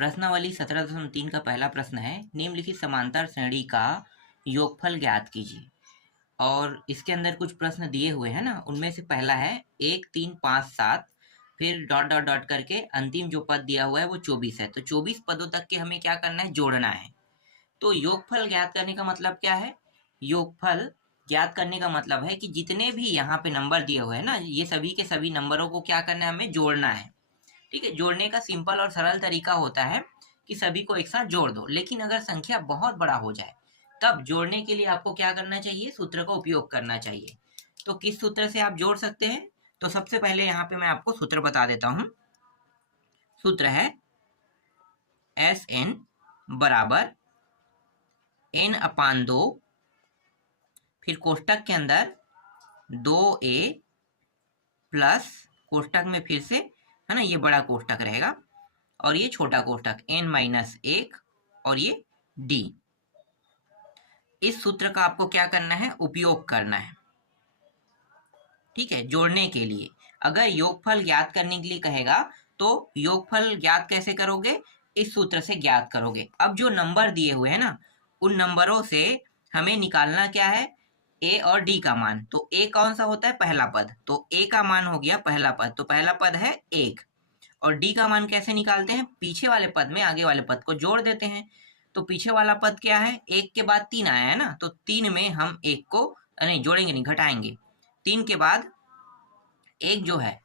प्रश्नावली 17.3 का पहला प्रश्न है, निम्नलिखित समांतर श्रेणी का योगफल ज्ञात कीजिए। और इसके अंदर कुछ प्रश्न दिए हुए हैं ना, उनमें से पहला है 1 3 5 7, फिर डॉट डॉट डॉट करके अंतिम जो पद दिया हुआ है वो 24 है। तो 24 पदों तक के हमें क्या करना है, जोड़ना है। तो योगफल ज्ञात करने का मतलब क्या है? योगफल ज्ञात करने का मतलब है कि जितने भी यहाँ पे नंबर दिए हुए हैं ना, ये सभी के सभी नंबरों को क्या करना है, हमें जोड़ना है। ठीक है, जोड़ने का सिंपल और सरल तरीका होता है कि सभी को एक साथ जोड़ दो। लेकिन अगर संख्या बहुत बड़ा हो जाए तब जोड़ने के लिए आपको क्या करना चाहिए, सूत्र का उपयोग करना चाहिए। तो किस सूत्र से आप जोड़ सकते हैं? तो सबसे पहले यहाँ पे मैं आपको सूत्र बता देता हूँ। सूत्र है SN बराबर n/2, फिर कोष्टक के अंदर 2a प्लस कोष्टक में फिर से है ना, ये बड़ा कोष्टक रहेगा और ये छोटा कोष्टक n-1 और ये d। इस सूत्र का आपको क्या करना है, उपयोग करना है। ठीक है, जोड़ने के लिए अगर योगफल ज्ञात करने के लिए कहेगा तो योगफल ज्ञात कैसे करोगे, इस सूत्र से ज्ञात करोगे। अब जो नंबर दिए हुए हैं ना, उन नंबरों से हमें निकालना क्या है, a और d का मान। तो a कौन सा होता है, पहला पद, तो a का मान हो गया पहला पद, तो पहला पद है 1। और d का मान कैसे निकालते हैं, पीछे वाले पद में आगे वाले पद को जोड़ देते हैं। तो पीछे वाला पद क्या है, 1 के बाद 3 आया है ना, तो 3 में हम 1 को नहीं जोड़ेंगे, नहीं घटाएंगे। 3 के बाद 1 जो है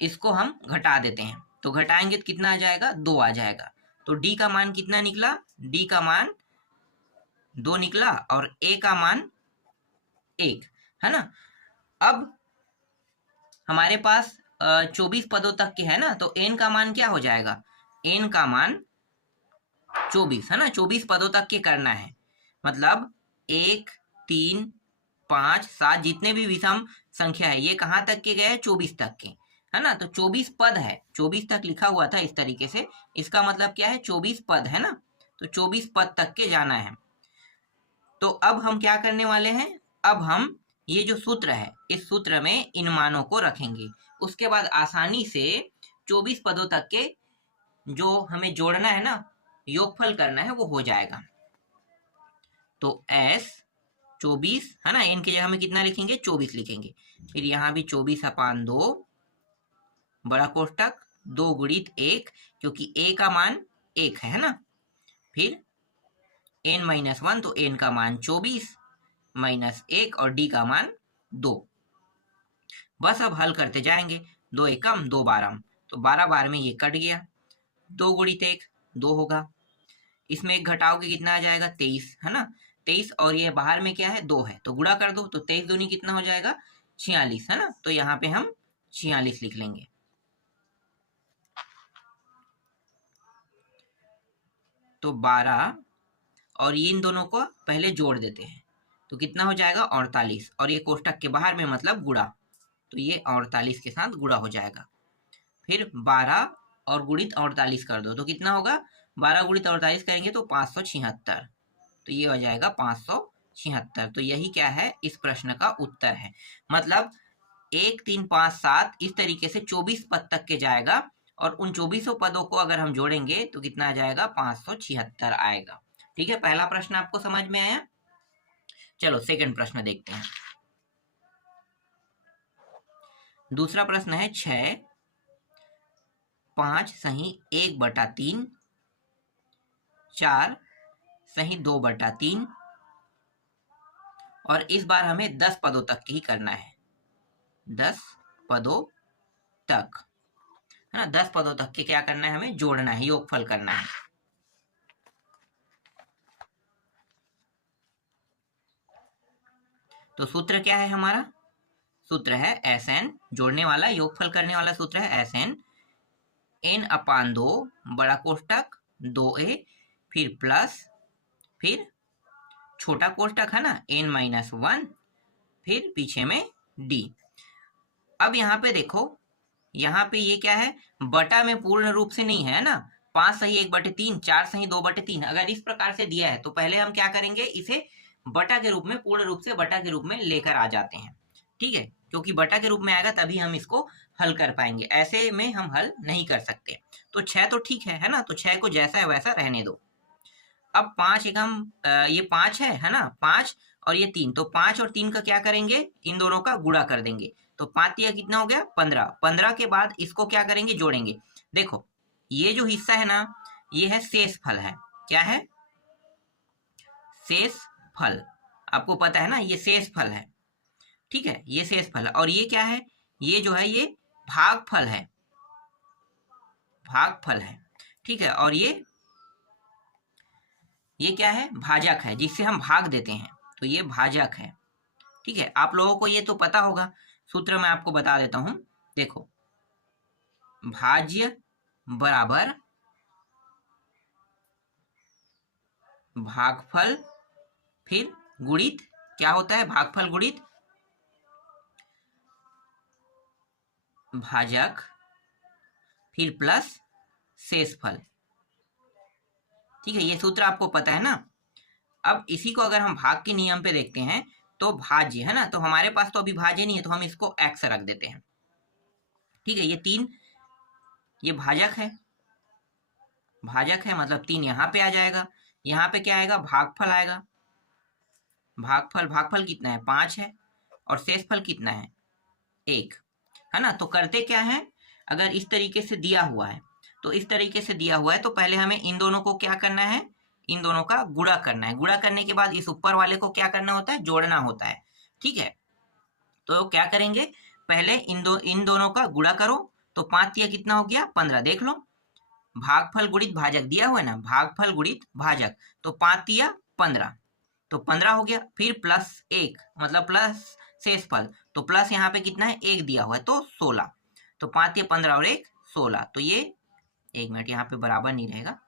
इसको हम घटा देते हैं, तो घटाएंगे तो कितना आ जाएगा, 2 आ जाएगा। तो d का मान कितना निकला, d का मान 2 निकला और a का मान 1 है ना। अब हमारे पास 24 पदों तक के है ना, तो n का मान क्या हो जाएगा, n का मान 24 है ना, 24 पदों तक के करना है। मतलब 1 3 5 7 जितने भी विषम संख्या है ये कहाँ तक के गए, 24 तक के है ना। तो 24 पद है, 24 तक लिखा हुआ था इस तरीके से, इसका मतलब क्या है, 24 पद है ना, तो 24 पद तक के जाना है। तो अब हम क्या करने वाले हैं, अब हम ये जो सूत्र है इस सूत्र में इन मानों को रखेंगे। उसके बाद आसानी से 24 पदों तक के जो हमें जोड़ना है ना, योगफल करना है, वो हो जाएगा। तो S 24 है ना, n की जगह में कितना लिखेंगे, 24 लिखेंगे। फिर यहाँ भी 24/2 बड़ा कोष्टक 2 गुणित 1, क्योंकि a का मान 1 है ना। फिर n-1, तो n का मान 24 माइनस 1 और d का मान 2। बस अब हल करते जाएंगे, 2 एकम 2 बारम, तो 12 बार में ये कट गया, 2 गुणित 1 2 होगा। इसमें एक घटाओगे कितना आ जाएगा, 23 है ना। 23 और ये बाहर में क्या है, 2 है, तो गुणा कर दो, तो 23 दूनी कितना हो जाएगा, 46 है ना। तो यहाँ पे हम 46 लिख लेंगे। तो 12 और इन दोनों को पहले जोड़ देते हैं, तो कितना हो जाएगा, 48, और ये कोष्टक के बाहर में मतलब गुणा, तो ये 48 के साथ गुणा हो जाएगा। फिर 12 और गुणित 48 कर दो, तो कितना होगा, 12 गुणित 48 करेंगे तो 576, तो ये हो जाएगा 576। तो यही क्या है, इस प्रश्न का उत्तर है। मतलब 1 3 5 7 इस तरीके से 24 पद तक के जाएगा, और उन 24 पदों को अगर हम जोड़ेंगे तो कितना आ जाएगा, 576 आएगा। ठीक है, पहला प्रश्न आपको समझ में आया। चलो सेकंड प्रश्न देखते हैं। दूसरा प्रश्न है 6 5 सही 1/3, 4 सही 2/3, और इस बार हमें 10 पदों तक ही करना है, 10 पदों तक है ना। 10 पदों तक के क्या करना है, हमें जोड़ना है, योगफल करना है। तो सूत्र क्या है हमारा, सूत्र है SN, जोड़ने वाला योगफल करने वाला सूत्र है SN n/2 बड़ा कोष्टक 2a, फिर प्लस, फिर छोटा कोष्टक है ना n-1, फिर पीछे में d। अब यहाँ पे देखो, यहाँ पे ये क्या है, बटा में पूर्ण रूप से नहीं है ना, 5 सही 1/3, 4 सही 2/3। अगर इस प्रकार से दिया है तो पहले हम क्या करेंगे, इसे बटा के रूप में, पूर्ण रूप से बटा के रूप में लेकर आ जाते हैं। ठीक है, क्योंकि बटा के रूप में आएगा तभी हम इसको हल कर पाएंगे, ऐसे में हम हल नहीं कर सकते। तो 6 तो ठीक है ना, तो 6 को जैसा है वैसा रहने दो। अब 5 एकम ये 5 है ना, 5 और ये 3, तो 5 और 3 का क्या करेंगे, इन दोनों का गुणा कर देंगे। तो 5 तिया कितना हो गया 15, 15 के बाद इसको क्या करेंगे, जोड़ेंगे। देखो ये जो हिस्सा है ना, ये है शेष फल है। क्या है, शेष फल। आपको पता है ना ये शेष फल है, ठीक है, ये शेष फल है। और ये क्या है, ये जो है ये भागफल है, भागफल है, ठीक है। और ये क्या है, भाजक है, जिससे हम भाग देते हैं, तो ये भाजक है, ठीक है। आप लोगों को ये तो पता होगा, सूत्र मैं आपको बता देता हूं। देखो भाज्य बराबर भागफल फिर गुणित, क्या होता है, भागफल गुणित भाजक फिर प्लस शेषफल, ठीक है। ये सूत्र आपको पता है ना। अब इसी को अगर हम भाग के नियम पे देखते हैं तो भाज्य है ना, तो हमारे पास तो अभी भाज्य नहीं है, तो हम इसको x रख देते हैं, ठीक है। ये 3 ये भाजक है, भाजक है मतलब 3 यहाँ पे आ जाएगा, यहाँ पे क्या आएगा, भागफल आएगा। भागफल, भागफल कितना है 5 है, और शेषफल कितना है 1, है ना। तो करते क्या है, अगर इस तरीके से दिया हुआ है, तो इस तरीके से दिया हुआ है तो पहले हमें इन दोनों को क्या करना है, इन दोनों का गुणा करना है। गुणा करने के बाद इस ऊपर वाले को क्या करना होता है, जोड़ना होता है, ठीक है। तो क्या करेंगे, पहले इन दोनों का गुणा करो, तो 5 तिया कितना हो गया 15, देख लो, भागफल गुणित भाजक दिया हुआ है ना, भागफल गुणित भाजक, तो 5 तिया 15, तो 15 हो गया। फिर प्लस 1 मतलब प्लस शेषफल, तो प्लस यहाँ पे कितना है 1 दिया हुआ है, तो 16, तो 5 तिया 15 और 1 16, तो ये 1 मिनट यहाँ पे बराबर नहीं रहेगा,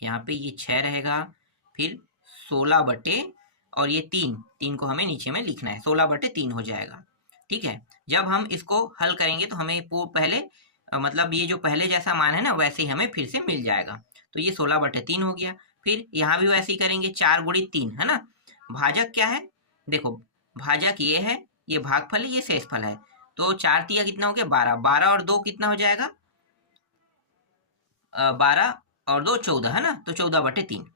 यहाँ पे ये 6 रहेगा, फिर 16 बटे और ये 3 को हमें नीचे में लिखना है, 16 बटे 3 हो जाएगा, ठीक है। जब हम इसको हल करेंगे तो हमें पहले मतलब ये जो पहले जैसा मान है ना वैसे ही हमें फिर से मिल जाएगा। तो ये 16 बटे 3 हो गया। फिर यहाँ भी वैसे ही करेंगे, 4 गुणित 3 है ना। भाजक क्या है, देखो भाजक ये है, ये भागफल है, ये शेषफल है, तो 4 तिया कितना हो गया 12, 12 और 2 कितना हो जाएगा 12 और 2 14 है ना, तो 14 बटे 3,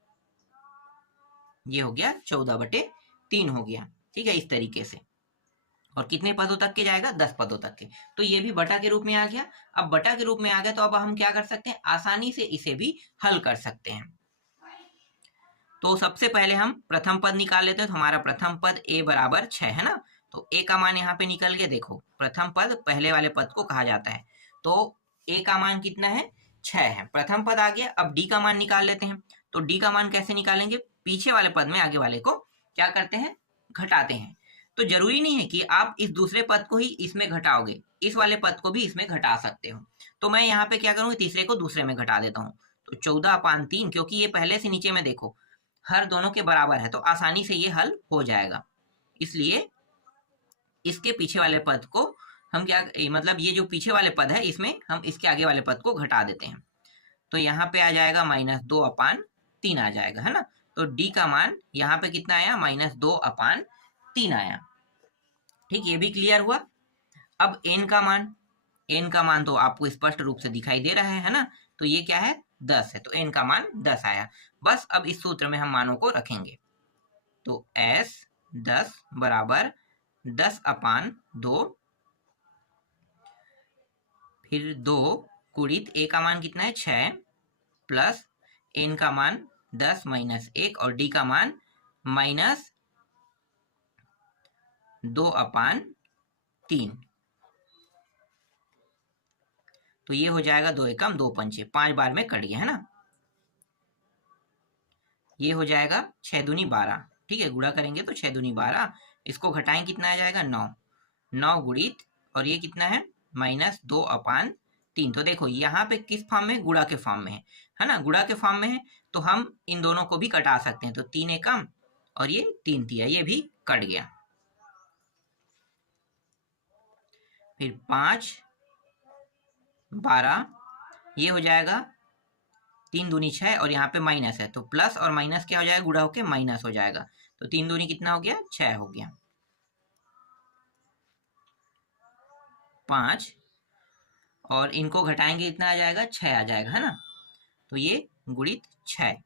ये हो गया 14 बटे 3 हो गया, ठीक है, इस तरीके से। और कितने पदों तक के जाएगा 10 पदों तक के, तो ये भी बटा के रूप में आ गया। अब बटा के रूप में आ गया तो अब हम क्या कर सकते हैं, आसानी से इसे भी हल कर सकते हैं। तो सबसे पहले हम प्रथम पद निकाल लेते हैं, तो हमारा प्रथम पद a बराबर 6 है ना, तो a का मान यहाँ पे निकल गया। देखो प्रथम पद पहले वाले पद को कहा जाता है, तो a का मान कितना है 6 है, प्रथम पद आ गया। अब d का मान निकाल लेते हैं, तो d का मान कैसे निकालेंगे, पीछे वाले पद में आगे वाले को क्या करते हैं, घटाते हैं। तो जरूरी नहीं है कि आप इस दूसरे पद को ही इसमें घटाओगे, इस वाले पद को भी इसमें घटा सकते हो। तो मैं यहाँ पे क्या करूँगा, तीसरे को दूसरे में घटा देता हूँ, तो 14/3, क्योंकि ये पहले से नीचे में देखो हर दोनों के बराबर है, तो आसानी से ये हल हो जाएगा। इसलिए इसके पीछे वाले पद को हम क्या मतलब ये जो पीछे वाले पद है इसमें हम इसके आगे वाले पद को घटा देते हैं, तो यहाँ पे आ जाएगा -2/3 आ जाएगा, है ना। तो d का मान यहाँ पे कितना आया -2/3 आया, ठीक, ये भी क्लियर हुआ। अब n का मान तो आपको स्पष्ट रूप से दिखाई दे रहा है ना, तो ये क्या है 10 है, तो n का मान 10 आया। बस अब इस सूत्र में हम मानों को रखेंगे, तो s 10 बराबर 10/2 फिर 2 गुणित a का मान कितना है 6 प्लस n का मान 10 - 1 और d का मान -2/3, तो ये हो जाएगा 2 एकम 2 पंचे, 5 बार में कट गया है ना। ये हो जाएगा 6 दूनी 12, ठीक है, गुणा करेंगे तो 6 दूनी 12, इसको घटाएं कितना आ जाएगा 9, 9 गुणित और ये कितना है -2/3। तो देखो यहाँ पे किस फॉर्म में, गुणा के फॉर्म में है ना, गुणा के फॉर्म में है, तो हम इन दोनों को भी कटा सकते हैं, तो 3 एकम और ये 3 तिया, ये भी कट गया। फिर 5 12 ये हो जाएगा 3 दूनी 6 और यहाँ पे माइनस है, तो प्लस और माइनस क्या हो जाएगा, गुणा होके माइनस हो जाएगा, तो 3 दूनी कितना हो गया 6 हो गया। 5 और इनको घटाएंगे इतना आ जाएगा 6 आ जाएगा, है ना। तो ये गुणित 6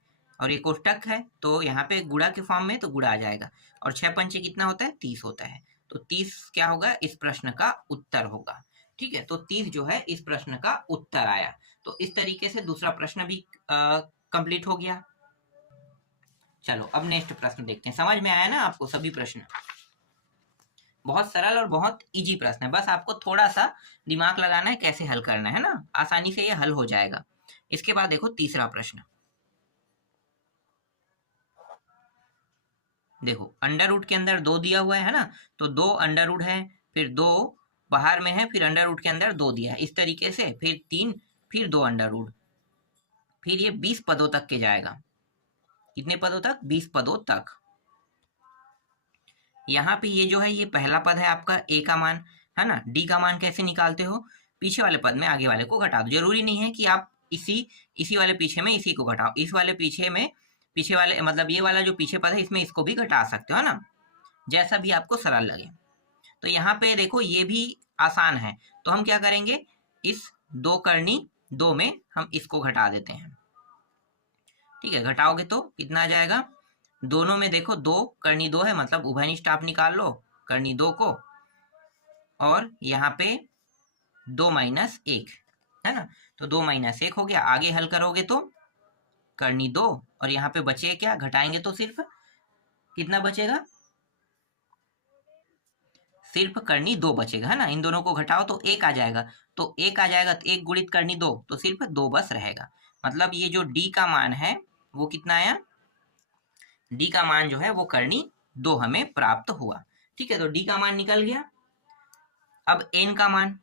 और ये कोष्टक है तो यहाँ पे गुणा के फॉर्म में तो गुणा आ जाएगा और 6 पंचे कितना होता है 30 होता है। तो 30 क्या होगा इस प्रश्न का उत्तर होगा। ठीक है, तो 30 जो है इस प्रश्न का उत्तर आया। तो इस तरीके से दूसरा प्रश्न भी कंप्लीट हो गया। चलो अब नेक्स्ट प्रश्न देखते हैं। समझ में आया ना आपको सभी प्रश्न? बहुत सरल और बहुत इजी प्रश्न है, बस आपको थोड़ा सा दिमाग लगाना है कैसे हल करना है ना, आसानी से ये हल हो जाएगा। इसके बाद देखो तीसरा प्रश्न। देखो अंडर रूट के अंदर 2 दिया हुआ है ना, तो 2 अंडर रूट है, फिर 2 बाहर में है, फिर अंडर रूट के अंदर 2 दिया है इस तरीके से, फिर 3, फिर 2 अंडर रूट, फिर ये 20 पदों तक के जाएगा। कितने पदों तक? 20 पदों तक। यहाँ पे ये जो है ये पहला पद है आपका ए का मान, है ना। डी का मान कैसे निकालते हो? पीछे वाले पद में आगे वाले को घटा दो। जरूरी नहीं है कि आप इसी वाले पीछे में इसी को घटाओ, इस वाले पीछे में पीछे वाले मतलब ये वाला जो पीछे पद है इसमें इसको भी घटा सकते हो, है ना, जैसा भी आपको सरल लगे। तो यहाँ पे देखो ये भी आसान है, तो हम क्या करेंगे इस 2 करनी 2 में हम इसको घटा देते हैं। ठीक है, घटाओगे तो कितना आ जाएगा? दोनों में देखो 2 करनी 2 है, मतलब उभयनिष्ठ आप निकाल लो करनी 2 को, और यहाँ पे 2 माइनस 1 है ना, तो 2 माइनस 1 हो गया। आगे हल करोगे तो करनी 2 और यहाँ पे बचे क्या? घटाएंगे तो सिर्फ कितना बचेगा? सिर्फ करनी 2 बचेगा, है ना। इन दोनों को घटाओ तो 1 आ जाएगा, तो 1 आ जाएगा तो 1 गुणित करनी 2 तो सिर्फ 2 बस रहेगा। मतलब ये जो डी का मान है वो कितना आया? डी का मान जो है वो करनी 2 हमें प्राप्त हुआ। ठीक है, तो डी का मान निकल गया। अब एन का मान,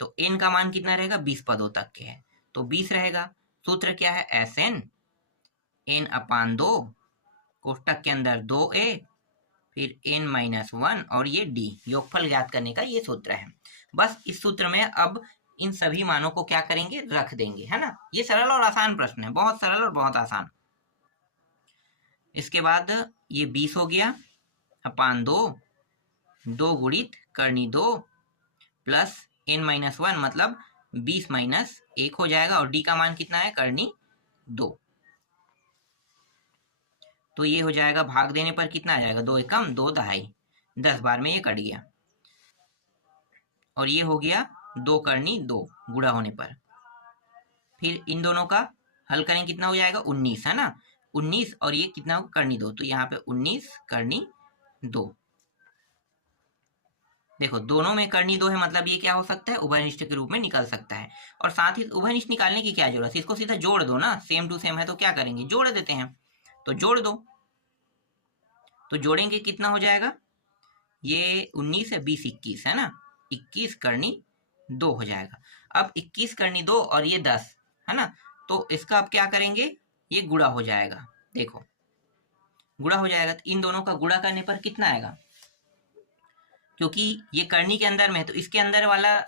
तो एन का मान कितना रहेगा? 20 पदों तक के है तो 20 रहेगा। सूत्र क्या है? एस एन एन अपान 2 कोष्टक के अंदर 2a फिर n माइनस 1 और ये d योगफल ज्ञात करने का ये सूत्र है। बस इस सूत्र में अब इन सभी मानों को क्या करेंगे? रख देंगे, है ना। ये सरल और आसान प्रश्न है, बहुत सरल और बहुत आसान। इसके बाद ये 20 हो गया अपान 2 गुणित करनी 2 प्लस n माइनस 1 मतलब 20 माइनस 1 हो जाएगा और d का मान कितना है? करनी 2। तो ये हो जाएगा भाग देने पर कितना आ जाएगा? 2 एकम 2 दहाई, 10 बार में ये कट गया और ये हो गया 2 करनी 2 गुणा होने पर। फिर इन दोनों का हल करें कितना हो जाएगा? 19, है ना। 19 और ये कितना होगा? करनी 2, तो यहाँ पे 19 करनी 2। देखो दोनों में करनी 2 है, मतलब ये क्या हो सकता है? उभयनिष्ठ के रूप में निकल सकता है। और साथ ही उभयनिष्ठ निकालने की क्या जरूरत है? इसको सीधा जोड़ दो ना, सेम टू सेम है तो क्या करेंगे? जोड़ देते हैं। तो जोड़ दो, तो जोड़ेंगे कितना हो जाएगा? ये 19 है 20 21 है ना, 21 करनी 2 हो जाएगा। अब 21 करनी 2 और ये 10 है ना, तो इसका अब क्या करेंगे? ये गुणा हो जाएगा। देखो गुणा हो जाएगा तो इन दोनों का गुणा करने पर कितना आएगा? क्योंकि ये करनी के अंदर में है तो इसके अंदर वाला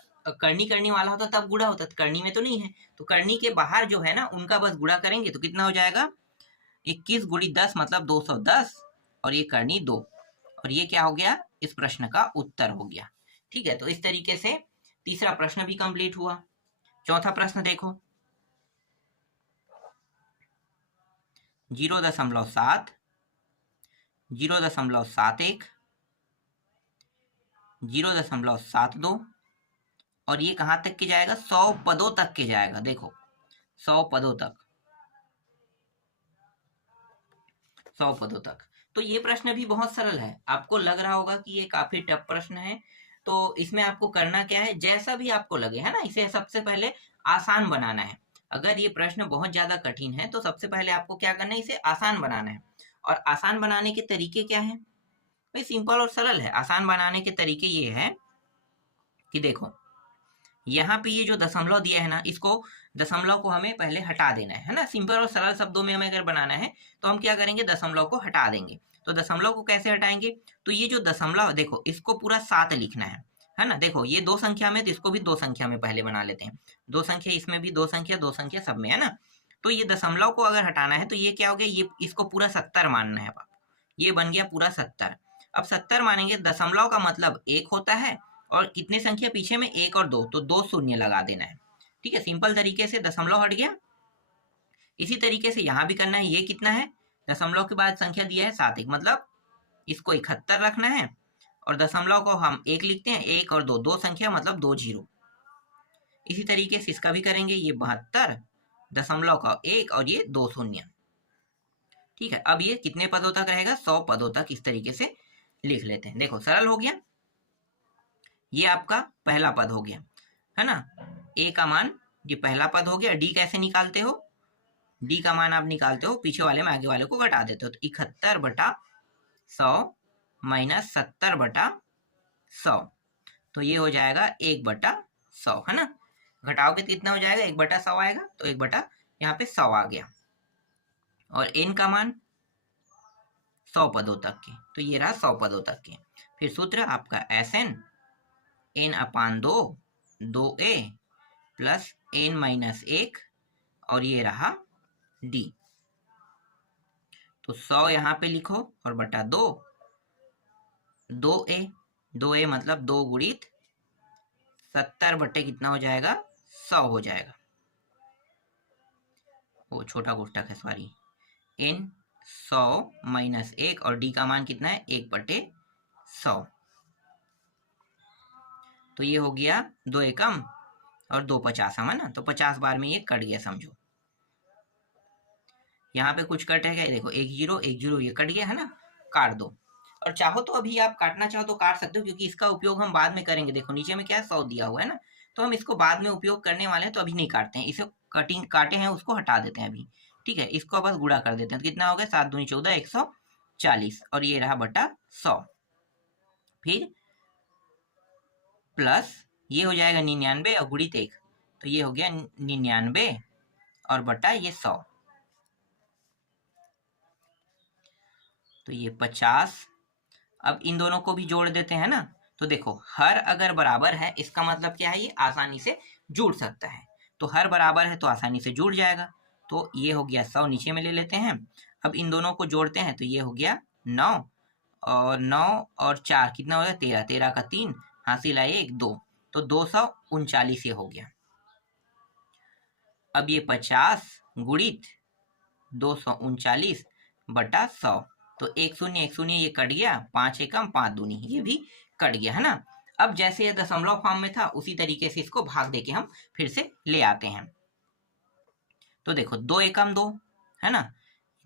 करनी वाला होता तब गुणा होता, तो करनी में तो नहीं है, तो करनी के बाहर जो है ना उनका बस गुणा करेंगे तो कितना हो जाएगा? 21 गुणित 10 मतलब 210 और ये करनी 2 और ये क्या हो गया? इस प्रश्न का उत्तर हो गया। ठीक है, तो इस तरीके से तीसरा प्रश्न भी कंप्लीट हुआ। चौथा प्रश्न देखो 0.7 0.71 0.72 और ये कहाँ तक के जाएगा? 100 पदों तक के जाएगा। देखो 100 पदों तक, 100 पदों तक। तो ये प्रश्न भी बहुत सरल है। आपको लग रहा होगा कि ये काफी टफ प्रश्न है, तो इसमें आपको करना क्या है? जैसा भी आपको लगे, है ना, इसे सबसे पहले आसान बनाना है। अगर ये प्रश्न बहुत ज्यादा कठिन है तो सबसे पहले आपको क्या करना है? इसे आसान बनाना है। और आसान बनाने के तरीके क्या है? भाई सिंपल और सरल है। आसान बनाने के तरीके ये है कि देखो यहाँ पे ये जो दशमलव दिया है ना, इसको दशमलव को हमें पहले हटा देना है ना। सिंपल और सरल शब्दों में हमें अगर बनाना है तो हम क्या करेंगे? दशमलव को हटा देंगे। तो दशमलव को कैसे हटाएंगे? तो ये जो दशमलव देखो इसको पूरा 7 लिखना है ना। देखो ये 2 संख्या में तो इसको भी 2 संख्या में पहले बना लेते हैं। 2 संख्या इसमें भी, 2 संख्या सब में, है ना। तो ये दशमलव को अगर हटाना है तो ये क्या हो गया? ये इसको पूरा 70 मानना है। ये बन गया पूरा 70। अब 70 मानेंगे, दशमलव का मतलब 1 होता है और कितने संख्या पीछे में, 1 और 2, तो 2 शून्य लगा देना है। ठीक है, सिंपल तरीके से दशमलव हट गया। इसी तरीके से यहाँ भी करना है। ये कितना है, दशमलव के बाद संख्या दिया है 7 1, मतलब इसको 71 रखना है और दशमलव को हम 1 लिखते हैं, 1 और 2, 2 संख्या मतलब 2 जीरो। इसी तरीके से इसका भी करेंगे, ये 72 दशमलव का 1 और ये 2 शून्य। ठीक है, अब ये कितने पदों तक रहेगा, 100 पदों तक इस तरीके से लिख लेते हैं। देखो सरल हो गया। ये आपका पहला पद हो गया, है ना। ए का मान ये पहला पद हो गया। डी कैसे निकालते हो, डी का मान आप निकालते हो, पीछे वाले में आगे वाले को घटा देते हो। तो 71/100 माइनस 70/100, तो ये हो जाएगा 1/100, है ना। घटाओगे तो कितना हो जाएगा, 1/100 आएगा, तो 1 यहाँ पे 100 आ गया। और एन का मान 100 पदों तक के, तो ये रहा 100 पदों तक के। फिर सूत्र आपका SN n/2 2a plus n-1 और ये रहा D। तो 100 यहाँ पे लिखो और बटा 2, 2a, 2a मतलब 2 गुणित 70 बटे कितना हो जाएगा, 100 हो जाएगा। वो छोटा कोष्टक है, सॉरी। n 100 माइनस 1 और d का मान कितना है, 1/100। तो ये हो गया 2 एकम और 2 50, है ना। तो 50 बार में ये कट गया, समझो। यहाँ पे कुछ कट है, देखो 1 0 1 0 ये कट गया, है ना। काट दो, और चाहो तो अभी आप काटना चाहो तो काट सकते हो, क्योंकि इसका उपयोग हम बाद में करेंगे। देखो नीचे में क्या है, 100 दिया हुआ है ना, तो हम इसको बाद में उपयोग करने वाले हैं, तो अभी नहीं काटते हैं इसे। कटिंग काटे हैं उसको हटा देते हैं अभी। ठीक है, इसको बस गुणा कर देते हैं, तो कितना हो गया, 7 दूनी 14 140 और ये रहा बटा 100। फिर प्लस ये हो जाएगा 99 और गुणित 1, तो ये हो गया 99 और बटा ये 100, तो ये 50। अब इन दोनों को भी जोड़ देते हैं ना। तो देखो हर अगर बराबर है, इसका मतलब क्या है, ये आसानी से जुड़ सकता है। तो हर बराबर है तो आसानी से जुड़ जाएगा। तो ये हो गया 100, नीचे में ले लेते हैं। अब इन दोनों को जोड़ते हैं, तो ये हो गया 9 और 9 और 4 कितना हो गया, 13, 13 का 3 हासिल आए 1 2, तो 239 ये हो गया। अब ये 50 गुणित 239 बटा 100, तो 1 0 1 0 ये कट गया, 5 एकम 5 दूनी ये भी कट गया, है ना। अब जैसे ये दशमलव फॉर्म में था, उसी तरीके से इसको भाग देके हम फिर से ले आते हैं। तो देखो 2 एकम 2, है ना,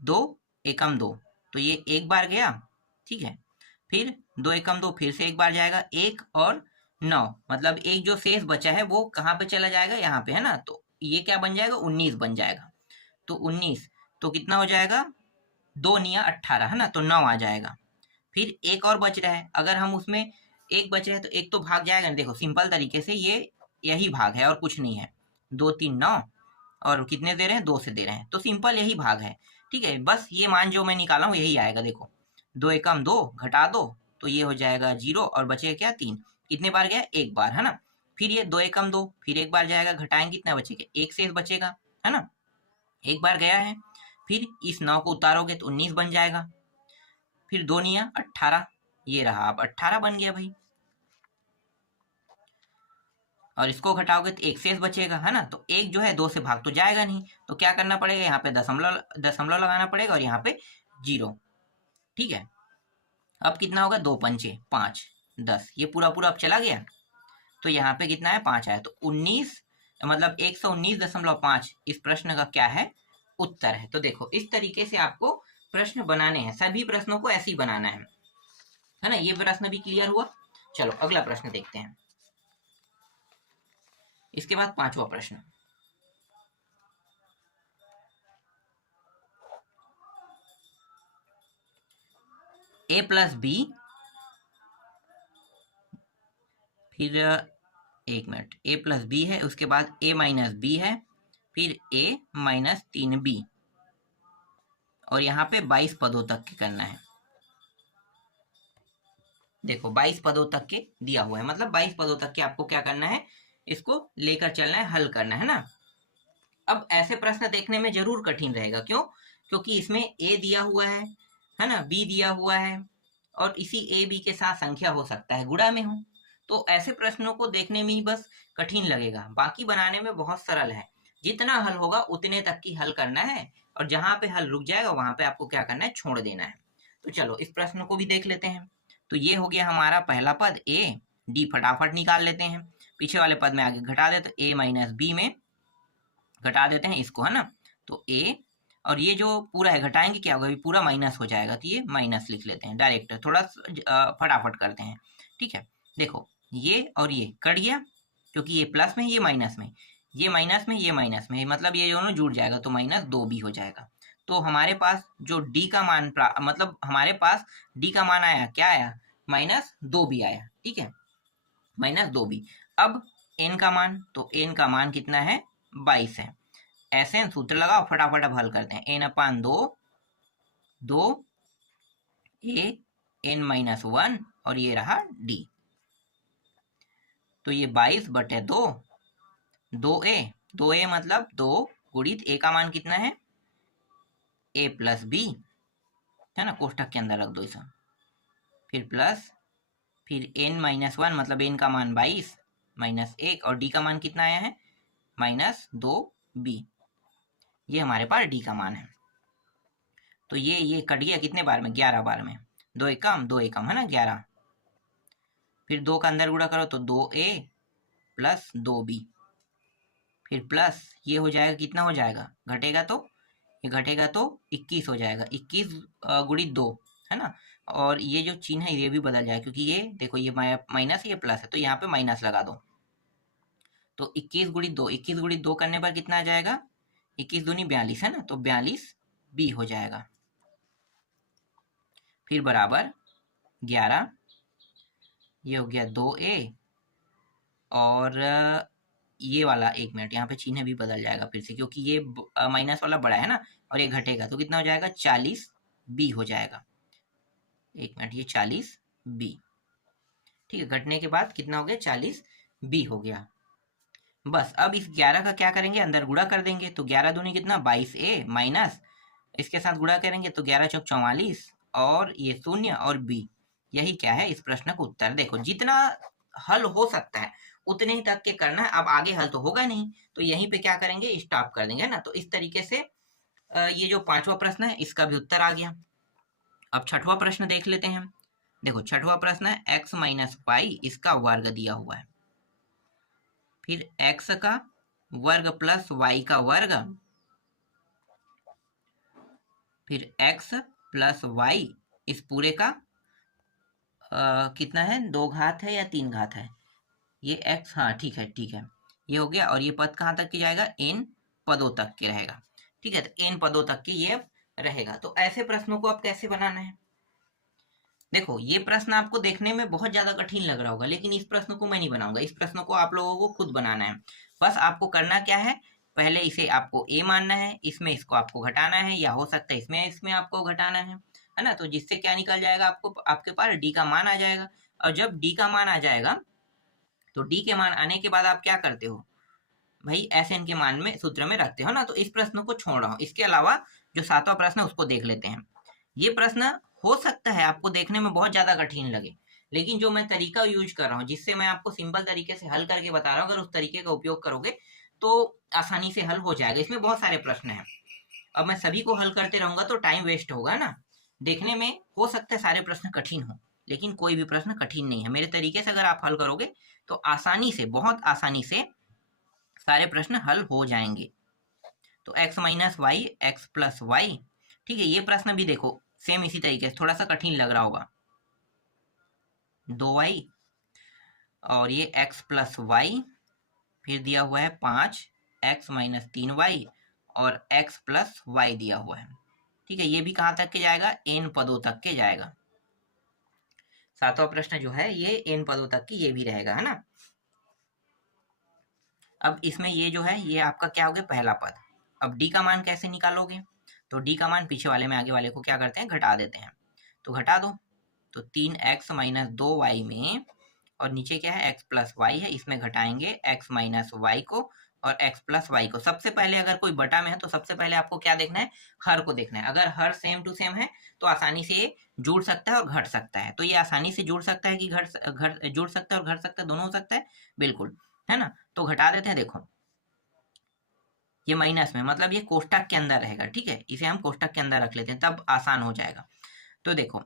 2 एकम 2, तो ये एक बार गया। ठीक है, फिर 2 एकम 2 फिर से एक बार जाएगा, 1 और 9 मतलब एक जो शेष बचा है वो कहाँ पे चला जाएगा, यहाँ पे, है ना। तो ये क्या बन जाएगा, 19 बन जाएगा। तो 19, तो कितना हो जाएगा, 2 निया 18, है ना, तो 9 आ जाएगा। फिर एक और बच रहा है, अगर हम उसमें एक बच रहा है तो एक तो भाग जाएगा ना। देखो सिंपल तरीके से ये यही भाग है और कुछ नहीं है। 2 3 9 और कितने दे रहे हैं, 2 से दे रहे हैं, तो सिंपल यही भाग है। ठीक है, बस ये मान जो मैं निकाला हूँ यही आएगा। देखो 2 एकम 2 घटा दो, तो ये हो जाएगा 0 और बचेगा क्या, 3। कितने बार गया, एक बार, है ना। फिर ये 2 एकम 2 फिर एक बार जाएगा, घटाएंगे कितना बचेगा, एक शेष बचेगा, है ना, एक बार गया है। फिर इस 9 को उतारोगे तो 19 बन जाएगा। फिर 2 निया 18, ये रहा, अब 18 बन गया भाई। और इसको घटाओगे तो एक शेष बचेगा, है ना। तो एक जो है 2 से भाग तो जाएगा नहीं, तो क्या करना पड़ेगा, यहाँ पे दशमलव लगाना पड़ेगा और यहाँ पे 0। ठीक है, अब कितना होगा, 2 पंचे 5 10, ये पूरा पूरा अब चला गया। तो यहाँ पे कितना है, 5 आया, तो 19 मतलब 119.5 इस प्रश्न का क्या है, उत्तर है। तो देखो इस तरीके से आपको प्रश्न बनाने हैं, सभी प्रश्नों को ऐसे ही बनाना है ना। ये प्रश्न भी क्लियर हुआ। चलो अगला प्रश्न देखते हैं। इसके बाद 5वां प्रश्न, a प्लस बी, फिर एक मिनट, a प्लस बी है, उसके बाद a माइनस बी है, फिर a माइनस 3b, और यहाँ पे 22 पदों तक के करना है। देखो 22 पदों तक के दिया हुआ है, मतलब 22 पदों तक के आपको क्या करना है, इसको लेकर चलना है, हल करना है ना। अब ऐसे प्रश्न देखने में जरूर कठिन रहेगा, क्यों, क्योंकि इसमें a दिया हुआ है ना, b दिया हुआ है, और इसी a b के साथ संख्या हो सकता है गुणा में हो। तो ऐसे प्रश्नों को देखने में ही बस कठिन लगेगा, बाकी बनाने में बहुत सरल है। जितना हल होगा उतने तक की हल करना है, और जहां पे हल रुक जाएगा वहां पे आपको क्या करना है, छोड़ देना है। तो चलो इस प्रश्न को भी देख लेते हैं। तो ये हो गया हमारा पहला पद ए, डी फटाफट निकाल लेते हैं। पीछे वाले पद में आगे घटा दे, तो ए माइनस बी में घटा देते हैं इसको, है ना। तो ए, और ये जो पूरा है घटाएंगे क्या होगा, पूरा माइनस हो जाएगा, तो ये माइनस लिख लेते हैं डायरेक्ट, थोड़ा फटाफट करते हैं। ठीक है, देखो ये और ये कट गया, क्योंकि ये प्लस में ये माइनस में, ये माइनस में ये माइनस में, मतलब ये दोनों जुड़ जाएगा, तो -2b हो जाएगा। तो हमारे पास जो d का मान मतलब हमारे पास d का मान आया, क्या आया, -2b आया। ठीक है, -2b। अब n का मान, तो n का मान कितना है, 22 है। ऐसे सूत्र लगाओ, फटाफट अब हल करते हैं। n/2, 2 a n-1, और ये रहा d। तो ये 22/2, 2a, 2a मतलब 2 गुणित a का मान कितना है, a + b, है ना, कोष्ठक के अंदर रख दो इसे, फिर प्लस, फिर n-1 मतलब n का मान 22 -1, और d का मान कितना आया है, -2b। ये हमारे पास d का मान है। तो ये कट गया कितने बार में, 11 बार में, 2 एकम 2 एकम, है ना, 11। फिर 2 का अंदर गुणा करो तो 2a + 2b, फिर प्लस ये हो जाएगा, कितना हो जाएगा, घटेगा तो ये घटेगा तो 21 हो जाएगा, 21 गुणित 2, है ना। और ये जो चिन्ह है ये भी बदल जाएगा, क्योंकि ये देखो ये माइनस ये प्लस है, तो यहाँ पे माइनस लगा दो। तो 21 गुणित 2, 21 गुणित 2 करने पर कितना आ जाएगा, 21 दूनी 42, है ना, तो 42b हो जाएगा। फिर बराबर 11, ये हो गया 2a, और ये वाला 1 मिनट, यहाँ पे चिन्ह भी बदल जाएगा फिर से, क्योंकि ये माइनस वाला बड़ा है ना, और ये घटेगा, तो कितना हो जाएगा, 40b हो जाएगा। 1 मिनट, ये 40b, ठीक है, घटने के बाद कितना हो गया, 40b हो गया। बस अब इस 11 का क्या करेंगे, अंदर गुणा कर देंगे, तो 11 दूनी कितना, 22a माइनस इसके साथ गुणा करेंगे तो 11 चौक 44, और ये 0 और b, यही क्या है इस प्रश्न का उत्तर। देखो जितना हल हो सकता है उतने ही तक के करना है, अब आगे हल तो होगा नहीं, तो यहीं पे क्या करेंगे, स्टॉप कर देंगे, है ना। तो इस तरीके से ये जो 5वां प्रश्न है इसका भी उत्तर आ गया। अब 6वां प्रश्न देख लेते हैं। देखो 6वां प्रश्न है x - y इसका वर्ग दिया हुआ है, फिर x का वर्ग प्लस y का वर्ग, फिर x प्लस y इस पूरे का कितना है, 2 घात है या 3 घात है, ये x, हाँ ठीक है ठीक है, ये हो गया। और ये पद कहाँ तक की जाएगा, n पदों तक के रहेगा। ठीक है, तो n पदों तक की ये रहेगा। तो ऐसे प्रश्नों को आप कैसे बनाना है, देखो ये प्रश्न आपको देखने में बहुत ज्यादा कठिन लग रहा होगा, लेकिन इस प्रश्न को मैं नहीं बनाऊंगा, इस प्रश्न को आप लोगों को खुद बनाना है। बस आपको करना क्या है, पहले इसे आपको a मानना है, इसमें इसको आपको घटाना है, या हो सकता है इसमें इसमें आपको घटाना है ना। तो जिससे क्या निकल जाएगा, आपको आपके पास d का मान आ जाएगा। और जब d का मान आ जाएगा तो d के मान आने के बाद आप क्या करते हो भाई, SN के मान में सूत्र में रखते हो ना। तो इस प्रश्न को छोड़ रहा हूँ, इसके अलावा जो 7वां प्रश्न है उसको देख लेते हैं। ये प्रश्न हो सकता है आपको देखने में बहुत ज्यादा कठिन लगे, लेकिन जो मैं तरीका यूज कर रहा हूँ, जिससे मैं आपको सिंपल तरीके से हल करके बता रहा हूँ, अगर उस तरीके का उपयोग करोगे तो आसानी से हल हो जाएगा। इसमें बहुत सारे प्रश्न हैं, अब मैं सभी को हल करते रहूंगा तो टाइम वेस्ट होगा ना। देखने में हो सकता है सारे प्रश्न कठिन हो, लेकिन कोई भी प्रश्न कठिन नहीं है। मेरे तरीके से अगर आप हल करोगे तो आसानी से, बहुत आसानी से सारे प्रश्न हल हो जाएंगे। तो x - y x + y, ठीक है। ये प्रश्न भी देखो सेम इसी तरीके से, थोड़ा सा कठिन लग रहा होगा, 2y, और ये x + y, फिर दिया हुआ है 5x - 3y, और x + y दिया हुआ है। ठीक है, ये भी कहाँ तक के जाएगा, n पदों तक के जाएगा। 7वां प्रश्न जो है ये n पदों तक की ये भी रहेगा, है ना। अब इसमें ये जो है ये आपका क्या हो गया, पहला पद। अब d का मान कैसे निकालोगे, तो d का मान पीछे वाले में आगे वाले को क्या करते हैं, घटा देते हैं। तो घटा दो, तो 3x - 2y में, और नीचे क्या है, x + y है, इसमें घटाएंगे x - y को, और x प्लस वाई को। सबसे पहले अगर कोई बटा में है तो सबसे पहले आपको क्या देखना है, हर को देखना है। अगर हर सेम टू सेम है तो आसानी से ये जुड़ सकता है और घट सकता है। तो ये आसानी से जुड़ सकता है कि घट जुड़ सकता है और घट सकता है, दोनों हो सकता है, बिल्कुल, है ना। तो घटा देते हैं, देखो ये माइनस में, मतलब ये कोष्टक के अंदर रहेगा, ठीक है, इसे हम कोष्टक के अंदर रख लेते हैं, तब आसान हो जाएगा। तो देखो